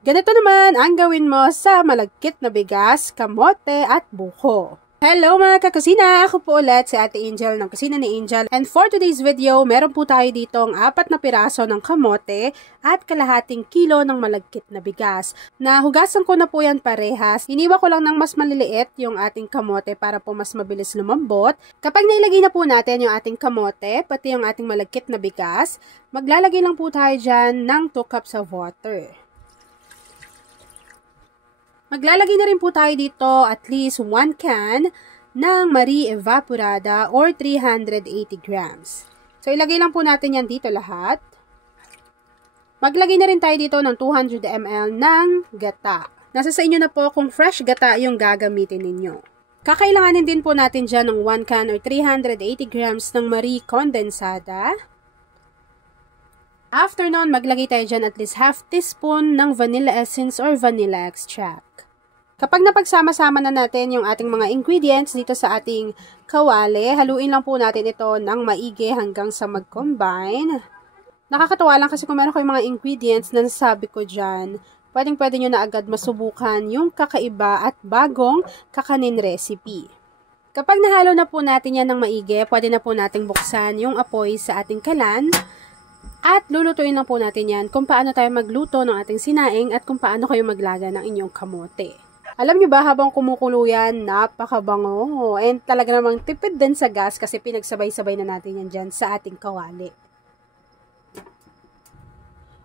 Ganito naman ang gawin mo sa malagkit na bigas, kamote at buko. Hello mga kakusina! Ako po ulit si Ate Angel ng Kusina ni Angel. And for today's video, meron po tayo ditong 4 na piraso ng kamote at kalahating kilo ng malagkit na bigas. Nahugasan ko na po yan parehas. Iniwa ko lang ng mas maliliit yung ating kamote para po mas mabilis lumambot. Kapag nailagay na po natin yung ating kamote, pati yung ating malagkit na bigas, maglalagay lang po tayo dyan ng 2 cups of water. Maglalagay na rin po tayo dito at least 1 can ng Marie Evaporada or 380 grams. So, ilagay lang po natin yan dito lahat. Maglagay na rin tayo dito ng 200 ml ng gata. Nasa sa inyo na po kung fresh gata yung gagamitin ninyo. Kakailanganin din po natin dyan ng 1 can or 380 grams ng Marie Condensada. After nun, maglagay tayo dyan at least half teaspoon ng vanilla essence or vanilla extract. Kapag napagsama-sama na natin yung ating mga ingredients dito sa ating kawali, haluin lang po natin ito ng maigi hanggang sa mag-combine. Nakakatawa lang kasi kung meron kayong mga ingredients na nasabi ko dyan, pwedeng-pwede nyo na agad masubukan yung kakaiba at bagong kakanin recipe. Kapag nahalo na po natin yan ng maigi, pwede na po nating buksan yung apoy sa ating kalan. At lulutuin lang po natin yan kung paano tayo magluto ng ating sinaing at kung paano kayo maglaga ng inyong kamote. Alam nyo ba, habang kumukulo yan, napakabango. And talaga namang tipid din sa gas kasi pinagsabay-sabay na natin yan dyan sa ating kawali.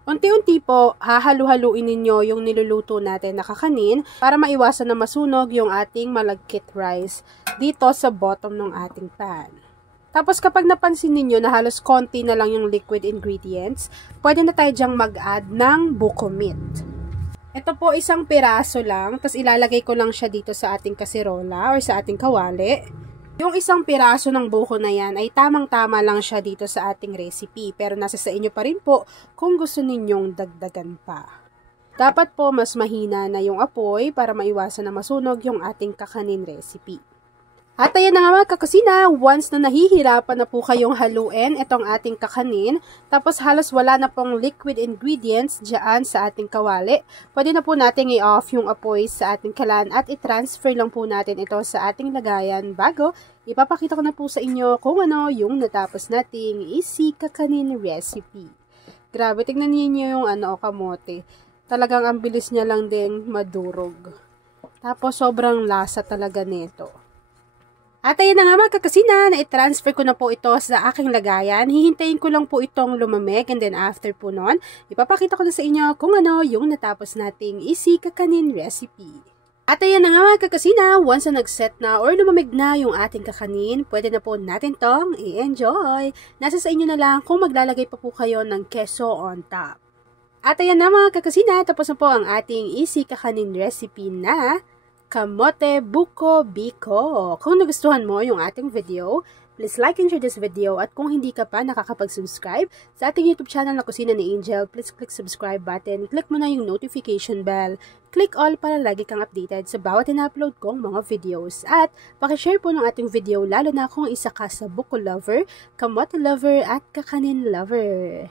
Unti-unti po, hahalu-haluin ninyo yung niluluto natin na kakanin para maiwasan na masunog yung ating malagkit rice dito sa bottom ng ating pan. Tapos kapag napansin ninyo na halos konti na lang yung liquid ingredients, pwede na tayo dyang mag-add ng buko meat. Ito po isang piraso lang, tapos ilalagay ko lang siya dito sa ating kasirola or sa ating kawali. Yung isang piraso ng buko na yan ay tamang-tama lang siya dito sa ating recipe, pero nasa sa inyo pa rin po kung gusto ninyong dagdagan pa. Dapat po mas mahina na yung apoy para maiwasan na masunog yung ating kakanin recipe. At ayan na nga mga kakusina, once na nahihirapan na po kayong haluin itong ating kakanin, tapos halos wala na pong liquid ingredients dyan sa ating kawali, pwede na po natin i-off yung apoy sa ating kalan at i-transfer lang po natin ito sa ating lagayan bago ipapakita ko na po sa inyo kung ano yung natapos nating easy kakanin recipe. Grabe, tignan niyo yung kamote. Talagang ang bilis niya lang din madurog. Tapos sobrang lasa talaga nito. At ayun na nga mga kakasina, na-transfer ko na po ito sa aking lagayan. Hihintayin ko lang po itong lumamig and then after po nun, ipapakita ko na sa inyo kung ano yung natapos nating easy kakanin recipe. At ayun na nga mga kakasina, once na nag-set na or lumamig na yung ating kakanin, pwede na po natin tong i-enjoy. Nasa sa inyo na lang kung maglalagay pa po kayo ng keso on top. At ayun na mga kakasina, tapos na po ang ating easy kakanin recipe na kamote buko biko. Kung nagustuhan mo yung ating video, please like and share this video. At kung hindi ka pa nakakapag-subscribe sa ating YouTube channel na Kusina ni Angel, please click subscribe button. Click mo na yung notification bell. Click all para lagi kang updated sa bawat in-upload kong mga videos. At pakishare po ng ating video lalo na kung isa ka sa buko lover, kamote lover at kakanin lover.